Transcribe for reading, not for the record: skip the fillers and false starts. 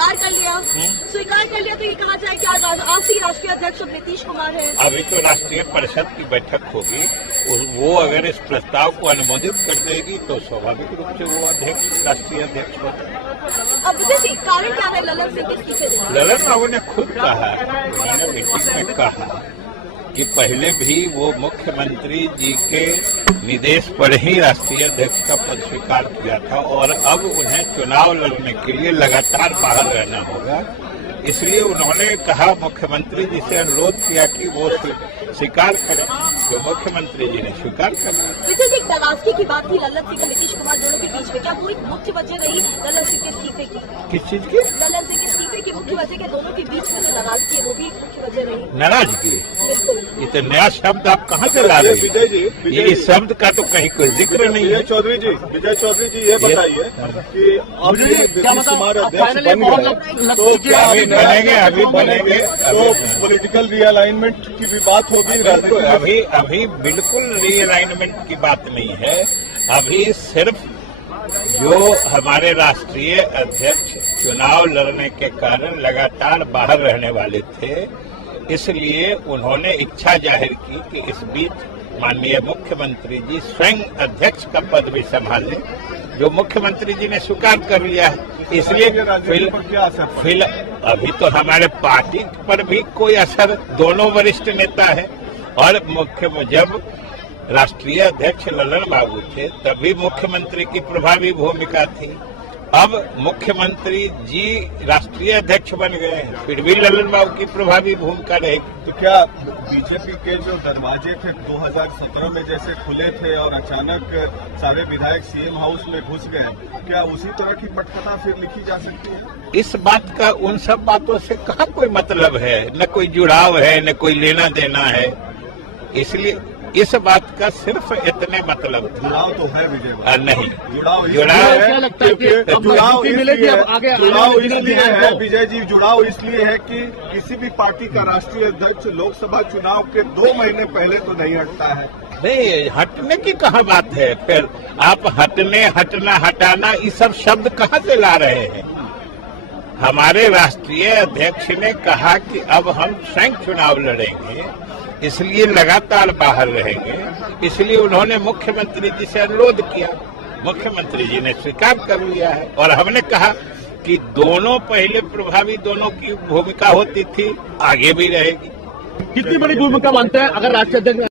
स्वीकार कर लिया तो ये कहा जाए कि आज आपसी राष्ट्रीय अध्यक्ष नीतीश कुमार है। अभी तो राष्ट्रीय परिषद की बैठक होगी, वो अगर इस प्रस्ताव को अनुमोदित कर देगी तो स्वाभाविक रूप से वो अध्यक्ष राष्ट्रीय अध्यक्ष होगा। अब विजय कारण क्या है ललन सिंह के इस्तीफे? ललन बाबू ने खुद कहा, उन्होंने मीटिंग में कहा कि पहले भी वो मुख्यमंत्री जी के निर्देश पर ही राष्ट्रीय अध्यक्ष का पद स्वीकार किया था और अब उन्हें चुनाव लड़ने के लिए लगातार बाहर रहना होगा। इसलिए उन्होंने कहा, मुख्यमंत्री जी से अनुरोध किया कि वो स्वीकार करें, जो मुख्यमंत्री जी ने स्वीकार कर लिया। विजय जी, नाराजगी की बात थी ललन सिंह और नीतीश कुमार दोनों के बीच में, क्या कोई मुख्य वजह रही ललन सिंह के इस्तीफे की? किस चीज की? ललन सिंह के इस्तीफे की मुख्य वजह के दोनों के बीच में जो नाराजगी है वो भी मुख्य वजह रही? नाराजगी? ये तो नया शब्द आप कहाँ से ला रहे हैं? विजय जी, ये शब्द का तो कहीं कोई जिक्र नहीं है। विजय चौधरी जी ये बताइए कि अब नीतीश कुमार अध्यक्ष बन गए तो क्या अभी बनेंगे तो पॉलिटिकल रीअलाइनमेंट की भी बात होगी? अभी बिल्कुल रीअलाइनमेंट की बात नहीं है। अभी सिर्फ जो हमारे राष्ट्रीय अध्यक्ष चुनाव लड़ने के कारण लगातार बाहर रहने वाले थे, इसलिए उन्होंने इच्छा जाहिर की कि इस बीच माननीय मुख्यमंत्री जी स्वयं अध्यक्ष का पद भी संभालें, जो मुख्यमंत्री जी ने स्वीकार कर लिया है। इसलिए अभी तो हमारे पार्टी पर भी कोई असर, दोनों वरिष्ठ नेता है और जब राष्ट्रीय अध्यक्ष ललन बाबू थे तभी मुख्यमंत्री की प्रभावी भूमिका थी। अब मुख्यमंत्री जी राष्ट्रीय अध्यक्ष बन गए हैं, फिर भी ललन बाबू की प्रभावी भूमिका रहेगी। तो क्या बीजेपी के जो दरवाजे थे 2017 में जैसे खुले थे और अचानक सारे विधायक सीएम हाउस में घुस गए, क्या उसी तरह की पटकथा फिर लिखी जा सकती है? इस बात का उन सब बातों से कहाँ कोई मतलब है, न कोई जुड़ाव है, न कोई लेना देना है। इसलिए इस बात का सिर्फ इतने मतलब था। जुड़ाव तो है विजय, नहीं जुड़ाव क्या लगता है कि जुड़ाव इसलिए है विजय जी, जुड़ाव इसलिए है कि किसी भी पार्टी का राष्ट्रीय अध्यक्ष लोकसभा चुनाव के 2 महीने पहले तो नहीं हटता है। नहीं, हटने की कहाँ बात है? फिर आप हटने, हटना, हटाना, ये सब शब्द कहाँ से ला रहे हैं? हमारे राष्ट्रीय अध्यक्ष ने कहा कि अब हम स्वयं चुनाव लड़ेंगे, इसलिए लगातार बाहर रहेंगे। इसलिए उन्होंने मुख्यमंत्री जी से अनुरोध किया, मुख्यमंत्री जी ने स्वीकार कर लिया है और हमने कहा कि दोनों पहले प्रभावी, दोनों की भूमिका होती थी, आगे भी रहेगी। कितनी बड़ी भूमिका मानते हैं अगर राष्ट्रीय अध्यक्ष